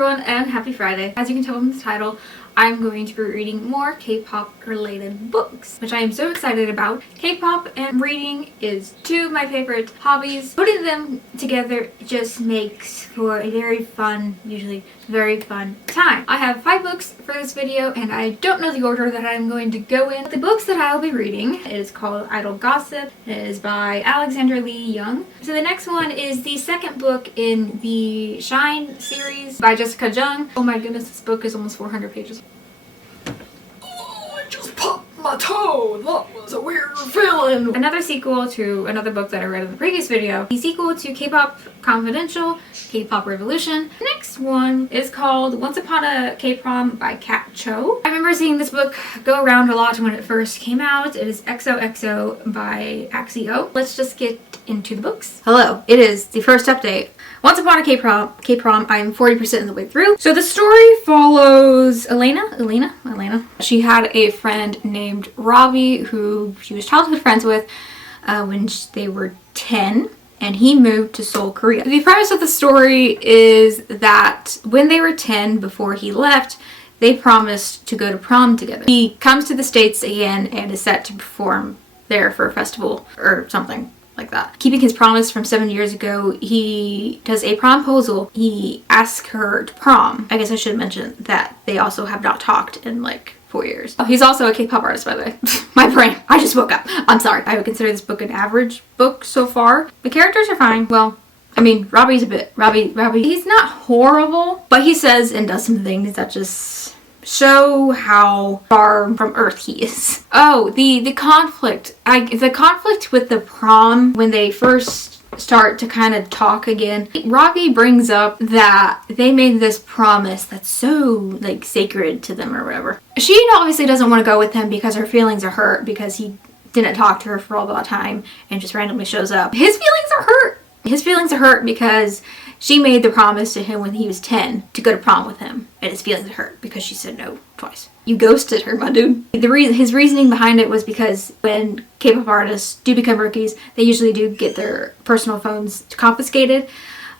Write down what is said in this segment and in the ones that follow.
everyone and happy Friday. As you can tell from the title, I'm going to be reading more K-pop related books, which I am so excited about. K-pop and reading is two of my favorite hobbies. Putting them together just makes for a very fun, usually very fun time. I have 5 books for this video and I don't know the order that I'm going to go in. The books that I'll be reading is called Idol Gossip. It is by Alexander Lee Young. So the next one is the second book in the Shine series by Jessica Jung. Oh my goodness, this book is almost 400 pages. Oh, I just popped my toe. That was a weird feeling. Another sequel to another book that I read in the previous video. The sequel to Kpop Confidential, Kpop Revolution. The next one is called Once Upon a Kprom by Kat Cho. I remember seeing this book go around a lot when it first came out. It is XOXO by XOXO. Let's just get into the books. Hello, it is the first update. Once Upon a Kprom, I'm 40% of the way through. So the story follows Elena. She had a friend named Robbie who she was childhood friends with when they were 10. And he moved to Seoul, Korea. The premise of the story is that when they were 10, before he left, they promised to go to prom together. He comes to the States again and is set to perform there for a festival or something like that. Keeping his promise from 7 years ago, he does a promposal. He asks her to prom. I guess I should mention that they also have not talked in like 4 years. Oh, he's also a K-pop artist, by the way. My brain. I just woke up. I'm sorry. I would consider this book an average book so far. The characters are fine. Well, I mean, Robbie's a bit... Robbie, he's not horrible, but he says and does some things that just show how far from Earth he is. Oh, the conflict. The conflict with the prom when they first start to kind of talk again. Robbie brings up that they made this promise that's so like sacred to them or whatever. She obviously doesn't want to go with him because her feelings are hurt because he didn't talk to her for all that time and just randomly shows up. His feelings are hurt. His feelings are hurt because she made the promise to him when he was 10 to go to prom with him, and his feelings are hurt because she said no twice. You ghosted her, my dude. His reasoning behind it was because when K-pop artists do become rookies, they usually do get their personal phones confiscated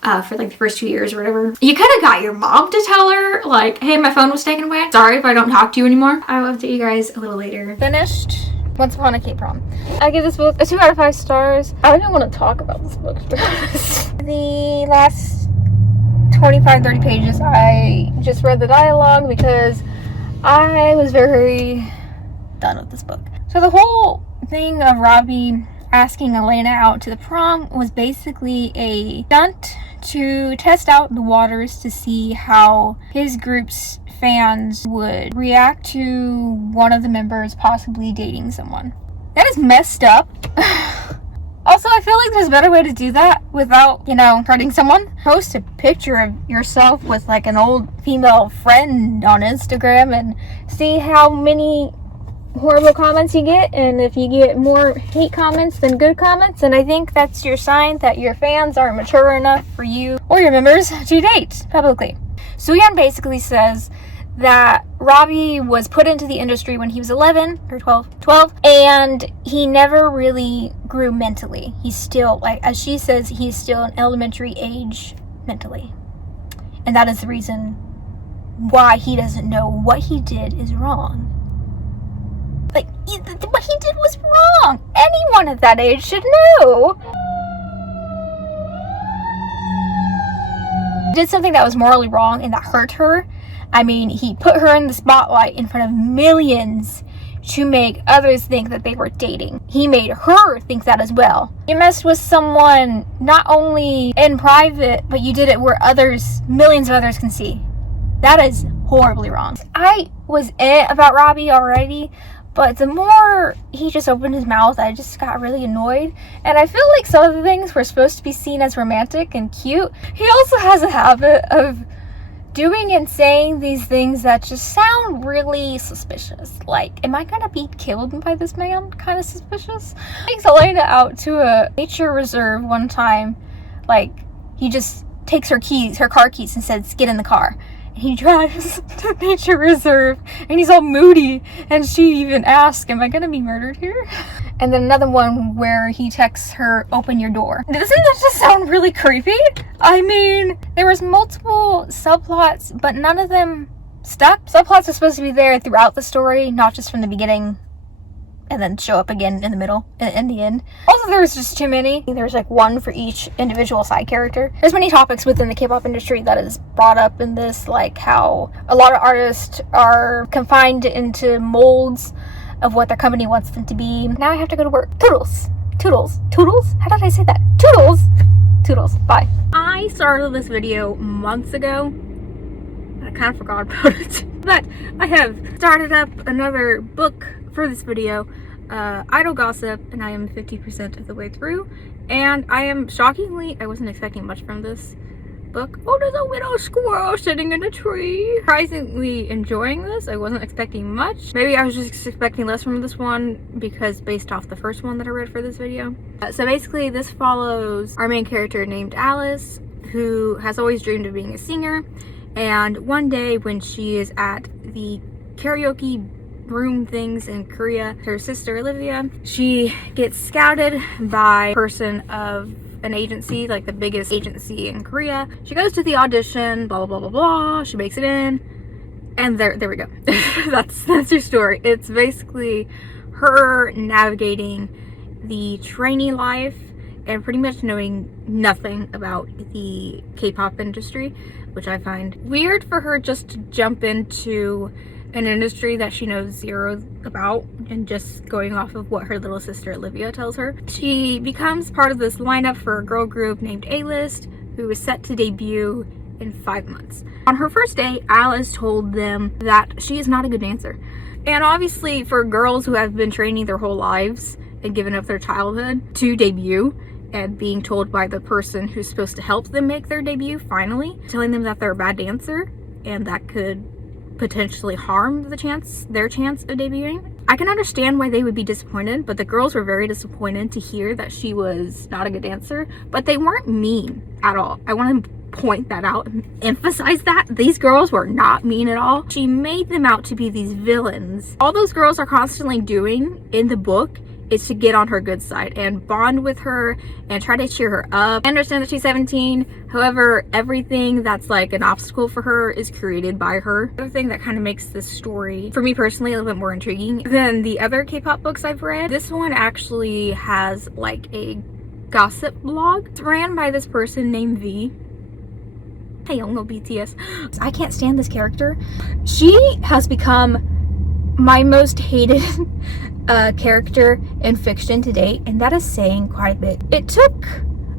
for like the first 2 years or whatever. You could have got your mom to tell her, like, hey, my phone was taken away. Sorry if I don't talk to you anymore. I will update you guys a little later. Finished Once Upon a Kprom. I give this book a 2 out of 5 stars. I don't even want to talk about this book, to be honest. The last 25-30 pages, I just read the dialogue because I was very done with this book. So the whole thing of Robbie asking Elena out to the prom was basically a stunt to test out the waters to see how his group's fans would react to one of the members possibly dating someone. That is messed up. Also, I feel like there's a better way to do that without, you know, hurting someone. Post a picture of yourself with like an old female friend on Instagram and see how many horrible comments you get, and if you get more hate comments than good comments, and I think that's your sign that your fans aren't mature enough for you or your members to date publicly. Suyeon basically says that Robbie was put into the industry when he was 11 or 12, and he never really grew mentally. He's still, like, as she says, he's still an elementary age mentally. And that is the reason why he doesn't know what he did is wrong. Like, what he did was wrong. Anyone at that age should know. He did something that was morally wrong and that hurt her. I mean, he put her in the spotlight in front of millions to make others think that they were dating. He made her think that as well. You messed with someone not only in private, but you did it where millions of others can see. That is horribly wrong. I was in it about Robbie already, but the more he just opened his mouth, I just got really annoyed. And I feel like some of the things were supposed to be seen as romantic and cute. He also has a habit of doing and saying these things that just sound really suspicious. Like, am I gonna be killed by this man? Kind of suspicious. He takes Elena out to a nature reserve one time. Like, he just takes her car keys and says, get in the car. and he drives to nature reserve, and he's all moody, and she even asks, am I gonna be murdered here? And then another one where he texts her, open your door. Doesn't that just sound really creepy? I mean, there was multiple subplots, but none of them stuck. Subplots are supposed to be there throughout the story, not just from the beginning and then show up again in the middle, in the end. Also, there was just too many. There's like one for each individual side character. There's many topics within the K-pop industry that is brought up in this, like how a lot of artists are confined into molds of what their company wants them to be. Now I have to go to work. Toodles. Toodles. Toodles? How did I say that? Toodles. Toodles. Bye. I started this video months ago. I kind of forgot about it. But I have started up another book for this video, Idol Gossip, and I am 50% of the way through. And I am shockingly, I wasn't expecting much from this book. Oh, there's a widow squirrel sitting in a tree. Surprisingly enjoying this. I wasn't expecting much. Maybe I was just expecting less from this one because based off the first one that I read for this video. So basically this follows our main character named Alice, who has always dreamed of being a singer. And one day when she is at the karaoke room things in Korea, her sister Olivia, she gets scouted by a person of an agency, like the biggest agency in Korea. She goes to the audition, blah blah blah blah blah. She makes it in, and there we go. that's her story. It's basically her navigating the trainee life and pretty much knowing nothing about the K-pop industry, which I find weird for her just to jump into an industry that she knows zero about and just going off of what her little sister Olivia tells her. She becomes part of this lineup for a girl group named A-List, who is set to debut in 5 months. On her first day, Alice told them that she is not a good dancer. And obviously for girls who have been training their whole lives and given up their childhood to debut, and being told by the person who's supposed to help them make their debut finally, telling them that they're a bad dancer and that could potentially harm their chance of debuting. I can understand why they would be disappointed, but the girls were very disappointed to hear that she was not a good dancer, but they weren't mean at all. I want to point that out and emphasize that. These girls were not mean at all. She made them out to be these villains. All those girls are constantly doing in the book is to get on her good side and bond with her and try to cheer her up. I understand that she's 17, however, everything that's like an obstacle for her is created by her. The other thing that kind of makes this story, for me personally, a little bit more intriguing than the other K-pop books I've read, this one actually has like a gossip blog. It's ran by this person named V. Hey, y'all know BTS. I can't stand this character. She has become my most hated character in fiction to date, and that is saying quite a bit. It took,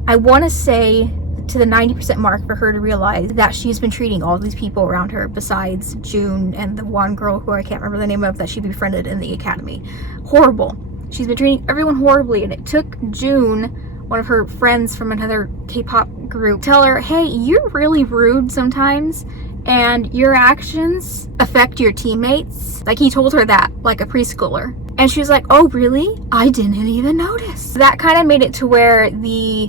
I want to say, to the 90% mark for her to realize that she's been treating all these people around her besides June and the one girl who I can't remember the name of that she befriended in the academy. Horrible. She's been treating everyone horribly, and it took June, one of her friends from another K-pop group, tell her, hey, you're really rude sometimes and your actions affect your teammates. Like, he told her that, like a preschooler. And she was like, oh really? I didn't even notice. That kind of made it to where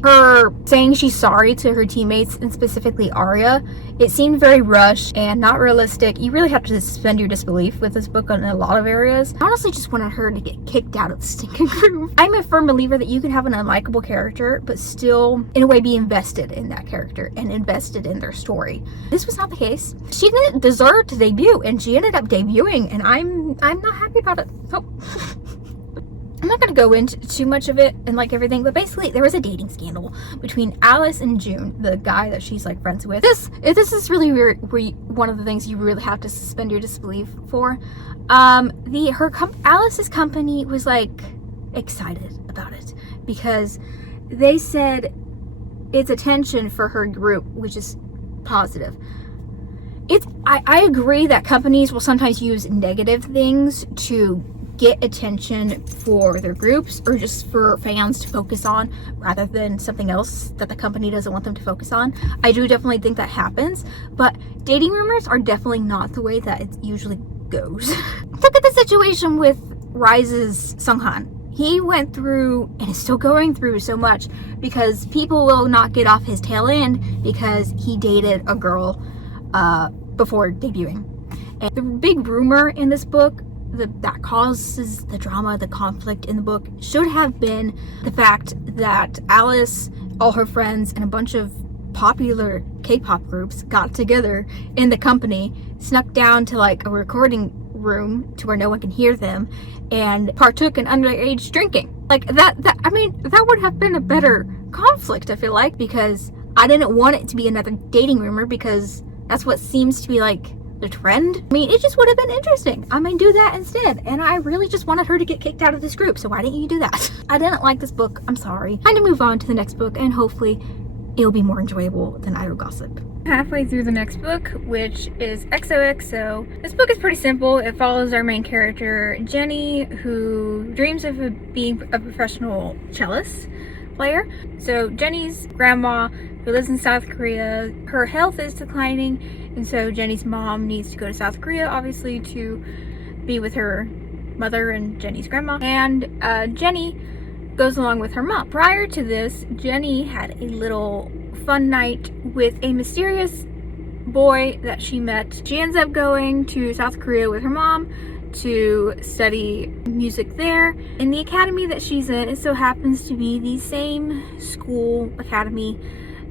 her saying she's sorry to her teammates, and specifically Arya, it seemed very rushed and not realistic. You really have to suspend your disbelief with this book in a lot of areas. I honestly just wanted her to get kicked out of the stinking group. I'm a firm believer that you can have an unlikable character but still in a way be invested in that character and invested in their story. This was not the case. She didn't deserve to debut, and she ended up debuting, and I'm not happy about it. Oh. I'm not going to go into too much of it and like everything, but basically there was a dating scandal between Alice and June, the guy that she's like friends with. This is really weird, one of the things you really have to suspend your disbelief for. Alice's company was like excited about it because they said it's attention for her group, which is positive. I agree that companies will sometimes use negative things to get attention for their groups or just for fans to focus on rather than something else that the company doesn't want them to focus on. I do definitely think that happens, but dating rumors are definitely not the way that it usually goes. Look at the situation with Rise's Sunghan. He went through and is still going through so much because people will not get off his tail end because he dated a girl before debuting. And the big rumor in this book that causes the drama, the conflict in the book, should have been the fact that Alice, all her friends, and a bunch of popular K-pop groups got together in the company, snuck down to like a recording room to where no one can hear them, and partook in underage drinking. Like that I mean, that would have been a better conflict, I feel like, because I didn't want it to be another dating rumor, because that's what seems to be like the trend. I mean, it just would have been interesting. I mean, do that instead. And I really just wanted her to get kicked out of this group, so why didn't you do that? I didn't like this book. I'm sorry. Time to move on to the next book, and hopefully it'll be more enjoyable than Idle Gossip. Halfway through the next book, which is XOXO. This book is pretty simple. It follows our main character, Jenny, who dreams of being a professional cellist player. So Jenny's grandma, who lives in South Korea, her health is declining, and so Jenny's mom needs to go to South Korea, obviously, to be with her mother and Jenny's grandma. And Jenny goes along with her mom. Prior to this, Jenny had a little fun night with a mysterious boy that she met. She ends up going to South Korea with her mom to study music there. And the academy that she's in, it so happens to be the same school academy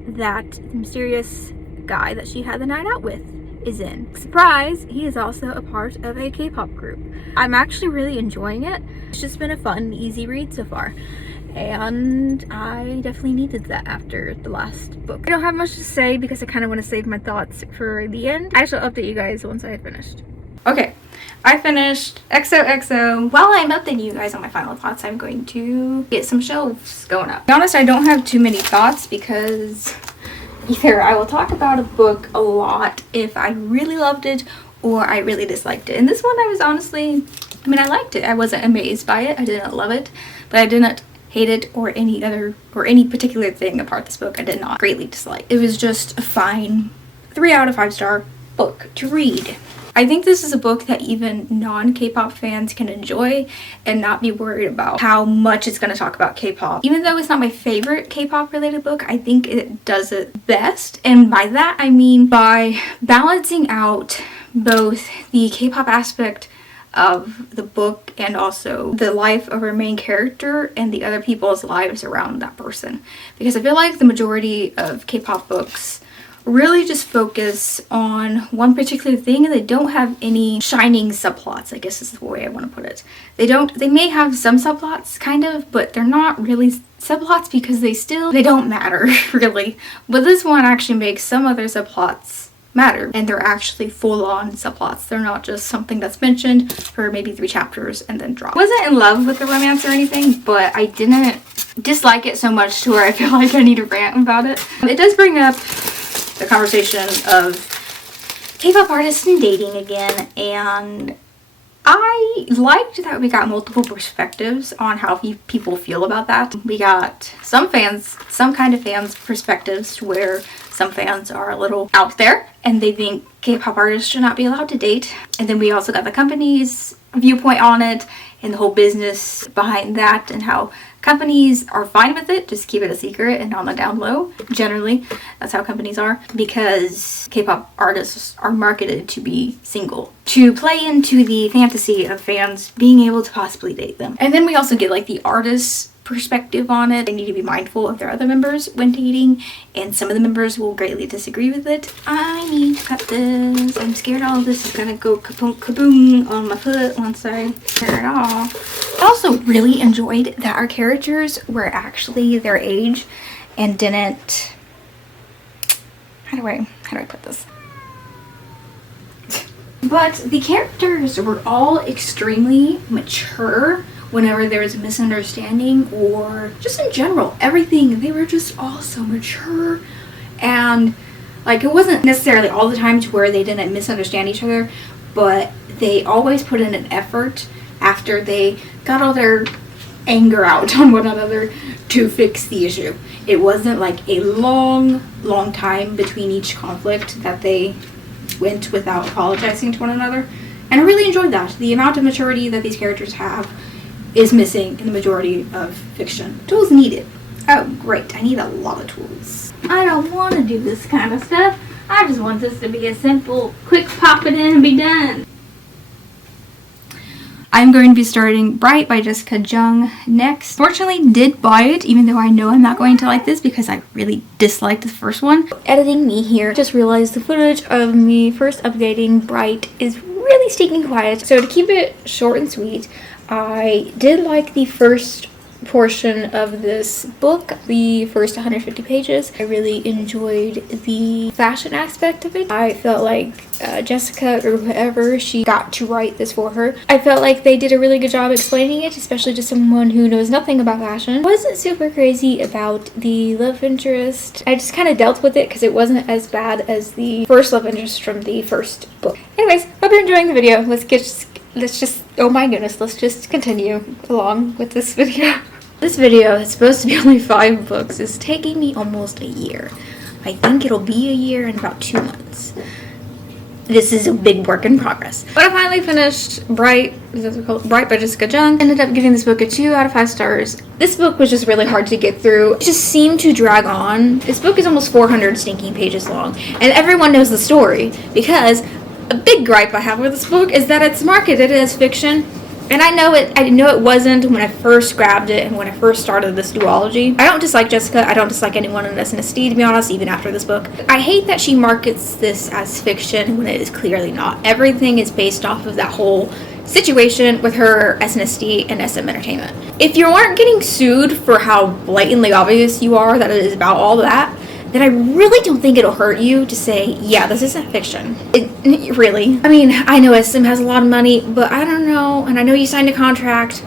that the mysterious guy that she had the night out with is in. Surprise, he is also a part of a K-pop group. I'm actually really enjoying it. It's just been a fun, easy read so far, and I definitely needed that after the last book. I don't have much to say because I kind of want to save my thoughts for the end. I shall update you guys once I have finished. Okay, I finished XOXO. While I'm updating you guys on my final thoughts, I'm going to get some shelves going up. To be honest, I don't have too many thoughts because either I will talk about a book a lot if I really loved it or I really disliked it. And this one I was honestly, I mean, I liked it. I wasn't amazed by it. I didn't love it, but I didn't hate it or any particular thing about this book I did not greatly dislike. It was just a fine 3 out of 5 star book to read. I think this is a book that even non-K-pop fans can enjoy and not be worried about how much it's going to talk about K-pop. Even though it's not my favorite K-pop related book, I think it does it best. And by that I mean by balancing out both the K-pop aspect of the book and also the life of our main character and the other people's lives around that person. Because I feel like the majority of K-pop books really just focus on one particular thing and they don't have any shining subplots, I guess is the way I want to put it. They may have some subplots kind of, but they're not really subplots because they don't matter really. But this one actually makes some other subplots matter and they're actually full-on subplots. They're not just something that's mentioned for maybe 3 chapters and then dropped. I wasn't in love with the romance or anything, but I didn't dislike it so much to where I feel like I need to rant about it. It does bring up the conversation of K-pop artists and dating again, and I liked that we got multiple perspectives on how people feel about that. We got some kind of fans perspectives where some fans are a little out there and they think K-pop artists should not be allowed to date. And then we also got the company's viewpoint on it and the whole business behind that and how companies are fine with it, just keep it a secret and on the down low. Generally, that's how companies are, because K-pop artists are marketed to be single, to play into the fantasy of fans being able to possibly date them. And then we also get like the artist's perspective on it. They need to be mindful of their other members when dating, and some of the members will greatly disagree with it. I need to cut this. I'm scared all of this is gonna go kaboom on my foot once I tear it off. I also really enjoyed that our characters were actually their age and didn't, how do I put this? But the characters were all extremely mature whenever there was a misunderstanding or just in general, everything. They were just all so mature, and like it wasn't necessarily all the time to where they didn't misunderstand each other, but they always put in an effort after they got all their anger out on one another to fix the issue. It wasn't like a long time between each conflict that they went without apologizing to one another, and I really enjoyed that. The amount of maturity that these characters have is missing in the majority of fiction. Tools needed. Oh great, I need a lot of tools. I don't want to do this kind of stuff. I just want this to be a simple, quick pop it in and be done. I'm going to be starting Bright by Jessica Jung next. Fortunately, did buy it, even though I know I'm not going to like this because I really disliked the first one. Editing me here, just realized the footage of me first updating Bright is really stinking quiet. So to keep it short and sweet, I did like the first portion of this book, the first 150 pages. I really enjoyed the fashion aspect of it. I felt like Jessica or whoever she got to write this for her, I felt like they did a really good job explaining it, especially to someone who knows nothing about fashion. Wasn't super crazy about the love interest. I just kind of dealt with it because it wasn't as bad as the first love interest from the first book. Anyways, hope you're enjoying the video. Let's just oh my goodness, let's just continue along with this video. This video is supposed to be only 5 books. It's taking me almost a year. I think it'll be a year in about 2 months. This is a big work in progress. But I finally finished Bright, is that what it's called? Bright by Jessica Jung. Ended up giving this book a 2 out of 5 stars. This book was just really hard to get through. It just seemed to drag on. This book is almost 400 stinking pages long. And everyone knows the story because a big gripe I have with this book is that it's marketed as fiction. And I know it wasn't when I first grabbed it and when I first started this duology. I don't dislike Jessica. I don't dislike anyone in SNSD, to be honest, even after this book. I hate that she markets this as fiction when it is clearly not. Everything is based off of that whole situation with her SNSD and SM Entertainment. If you aren't getting sued for how blatantly obvious you are that it is about all that, then I really don't think it'll hurt you to say, yeah, this isn't fiction. Really. I mean, I know SM has a lot of money, but I don't know, and I know you signed a contract,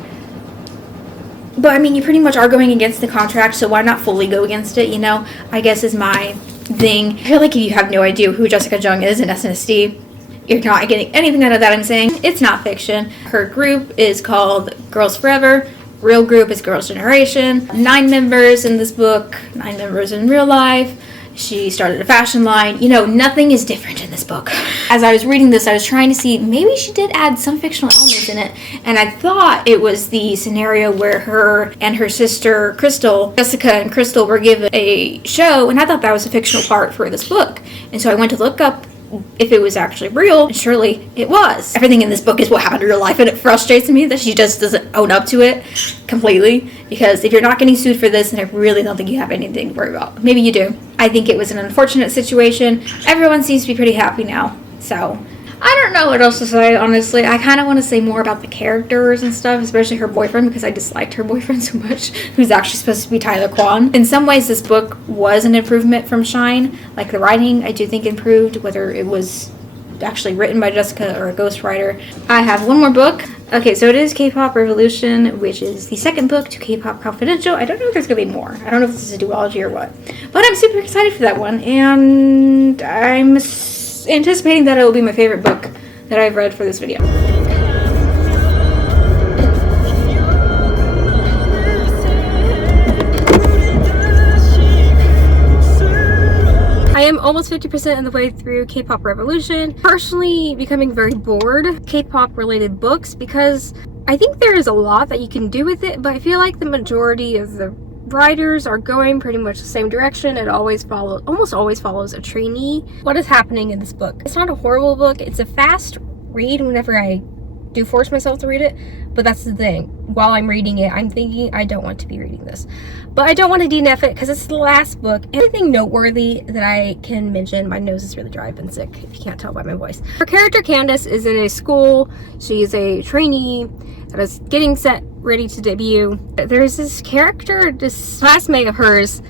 but I mean, you pretty much are going against the contract, so why not fully go against it, you know? I guess is my thing. I feel like if you have no idea who Jessica Jung is in SNSD, you're not getting anything out of that I'm saying. It's not fiction. Her group is called Girls Forever. Real group is Girls' Generation. 9 members in this book, 9 members in real life. She started a fashion line. You know, nothing is different in this book. As I was reading this, I was trying to see, maybe she did add some fictional elements in it. And I thought it was the scenario where her and her sister, Crystal, Jessica and Crystal were given a show. And I thought that was a fictional part for this book. And so I went to look up if it was actually real, and surely it was. Everything in this book is what happened in real life, and it frustrates me that she just doesn't own up to it completely, because if you're not getting sued for this, then I really don't think you have anything to worry about. Maybe you do. I think it was an unfortunate situation. Everyone seems to be pretty happy now, so I don't know what else to say, honestly. I kind of want to say more about the characters and stuff, especially her boyfriend, because I disliked her boyfriend so much, who's actually supposed to be Tyler Kwan. In some ways, this book was an improvement from Shine. Like, the writing, I do think improved, whether it was actually written by Jessica or a ghostwriter. I have one more book. Okay, so it is Kpop Revolution, which is the second book to Kpop Confidential. I don't know if there's going to be more. I don't know if this is a duology or what. But I'm super excited for that one, and I'm anticipating that it will be my favorite book that I've read for this video. I am almost 50% of the way through Kpop Revolution. Personally becoming very bored K-pop related books because I think there is a lot that you can do with it, but I feel like the majority of the writers are going pretty much the same direction. It almost always follows a trainee. What is happening in this book? It's not a horrible book. It's a fast read whenever I do force myself to read it, but that's the thing. While I'm reading it, I'm thinking I don't want to be reading this, but I don't want to DNF it because it's the last book. Anything noteworthy that I can mention? My nose is really dry. I've been sick, if you can't tell by my voice. Her character Candace is in a school. She's a trainee that is getting set ready to debut. There's this character, this classmate of hers,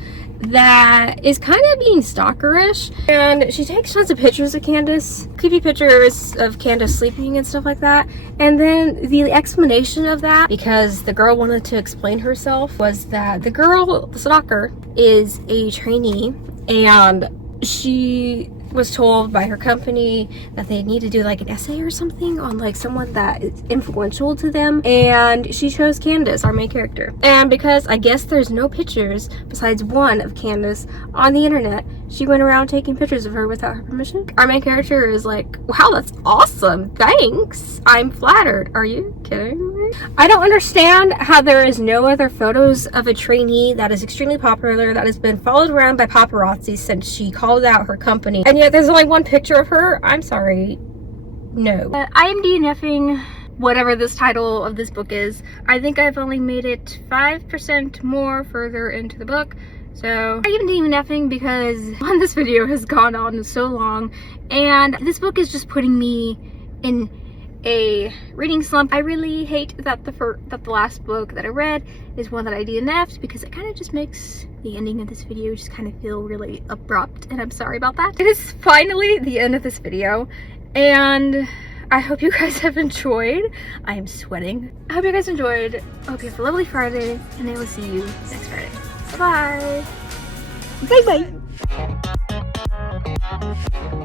that is kind of being stalkerish, and she takes tons of pictures of Candace, creepy pictures of Candace sleeping and stuff like that. And then the explanation of that, because the girl wanted to explain herself, was that the girl, the stalker, is a trainee, and she was told by her company that they need to do like an essay or something on like someone that is influential to them, and she chose Candace, our main character. And because I guess there's no pictures besides one of Candace on the internet, she went around taking pictures of her without her permission. Our main character is like, wow, that's awesome, thanks, I'm flattered. Are you kidding me? I don't understand how there is no other photos of a trainee that is extremely popular that has been followed around by paparazzi since she called out her company, and yet there's only one picture of her. I'm sorry. No. I am DNFing whatever this title of this book is. I think I've only made it 5% more further into the book. So I even DNFing because this video has gone on so long, and this book is just putting me in a reading slump. I really hate that the last book that I read is one that I DNF'd, because it kind of just makes the ending of this video just kind of feel really abrupt, and I'm sorry about that. It is finally the end of this video, and I hope you guys have enjoyed. I am sweating. I hope you guys enjoyed. I hope you have a lovely Friday, and I will see you next Friday. Bye bye. Bye bye.